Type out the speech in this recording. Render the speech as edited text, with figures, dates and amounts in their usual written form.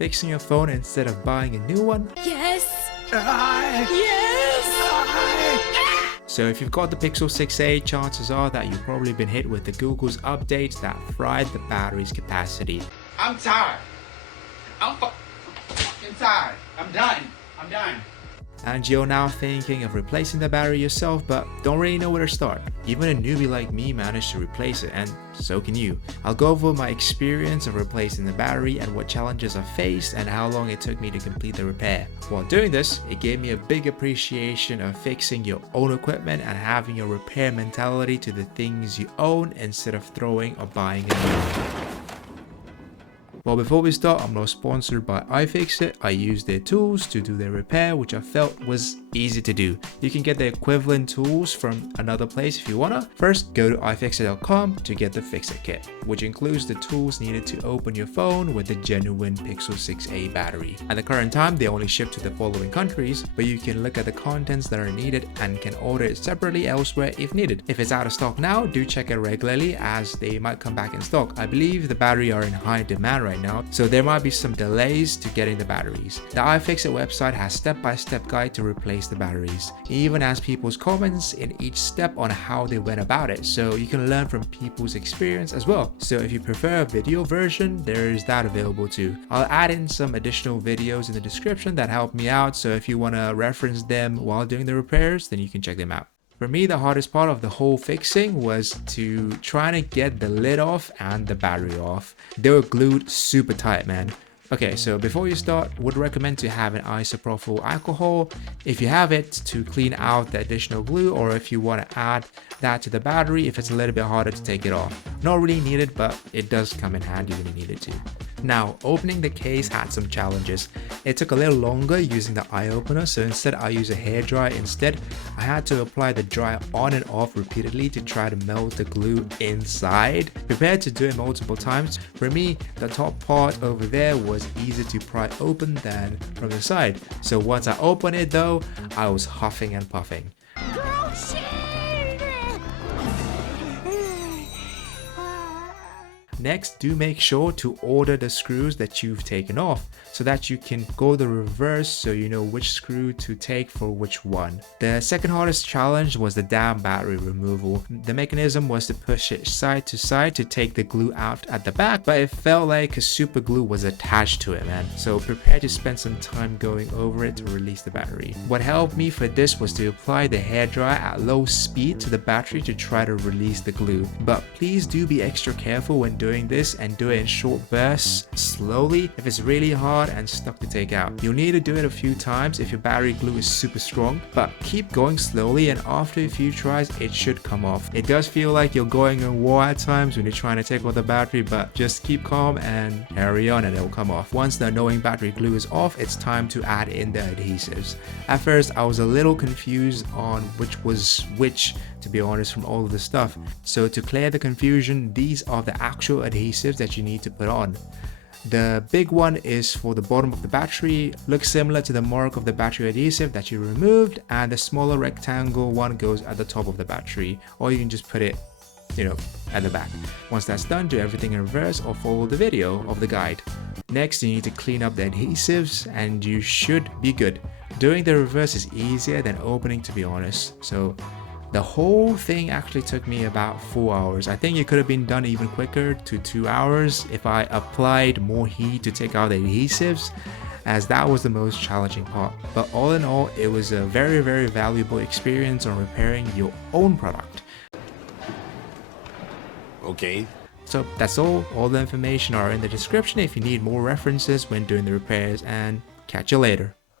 fixing your phone instead of buying a new one? Yes! Yes! So if you've got the Pixel 6a, chances are that you've probably been hit with the Google's updates that fried the battery's capacity. I'm tired. I'm fucking tired. I'm done. And you're now thinking of replacing the battery yourself, but don't really know where to start. Even a newbie like me managed to replace it, and so can you. I'll go over my experience of replacing the battery and what challenges I faced and how long it took me to complete the repair. While doing this, it gave me a big appreciation of fixing your own equipment and having your repair mentality to the things you own instead of throwing or buying a new one. Well, before we start, I'm not sponsored by ifixit. I use their tools to do their repair, which I felt was easy to do. You can get the equivalent tools from another place if you wanna. First, go to ifixit.com to get the Fix-It kit, which includes the tools needed to open your phone with the genuine Pixel 6a battery. At the current time, they only ship to the following countries, but you can look at the contents that are needed and can order it separately elsewhere if needed. If it's out of stock now, do check it regularly as they might come back in stock. I believe the battery are in high demand right now, so there might be some delays to getting the batteries. The ifixit website has step-by-step guide to replace the batteries. It even has people's comments in each step on how they went about it, so you can learn from people's experience as well. So if you prefer a video version, there is that available too. I'll add in some additional videos in the description that help me out, so if you want to reference them while doing the repairs, then you can check them out. For me, the hardest part of the whole fixing was to try to get the lid off and the battery off. They were glued super tight, man. Okay, so before you start, would recommend to have an isopropyl alcohol if you have it to clean out the additional glue, or if you want to add that to the battery if it's a little bit harder to take it off. Not really needed, but it does come in handy when you need it to. Now, opening the case had some challenges. It took a little longer using the eye opener, so instead I used a hairdryer instead. I had to apply the dryer on and off repeatedly to try to melt the glue inside. Prepared to do it multiple times. For me, the top part over there was easier to pry open than from the side. So once I opened it though, I was huffing and puffing. Girl, shit! Next, do make sure to order the screws that you've taken off so that you can go the reverse so you know which screw to take for which one. The second hardest challenge was the damn battery removal. The mechanism was to push it side to side to take the glue out at the back, but it felt like a super glue was attached to it, man. So prepare to spend some time going over it to release the battery. What helped me for this was to apply the hairdryer at low speed to the battery to try to release the glue. But please do be extra careful when doing this and do it in short bursts, slowly, if it's really hard and stuck to take out. You'll need to do it a few times if your battery glue is super strong, but keep going slowly and after a few tries it should come off. It does feel like you're going in war at times when you're trying to take off the battery, but just keep calm and carry on and it'll come off. Once the annoying battery glue is off, it's time to add in the adhesives. At first I was a little confused on which was which, to be honest, from all of the stuff. So to clear the confusion, these are the actual adhesives that you need to put on. The big one is for the bottom of the battery, looks similar to the mark of the battery adhesive that you removed, and the smaller rectangle one goes at the top of the battery, or you can just put it, at the back. Once that's done, do everything in reverse or follow the video of the guide. Next, you need to clean up the adhesives and you should be good. Doing the reverse is easier than opening, to be honest. So the whole thing actually took me about 4 hours. I think it could have been done even quicker to 2 hours if I applied more heat to take out the adhesives, as that was the most challenging part. But all in all, it was a very, very valuable experience on repairing your own product. Okay. So that's all the information are in the description if you need more references when doing the repairs, and catch you later.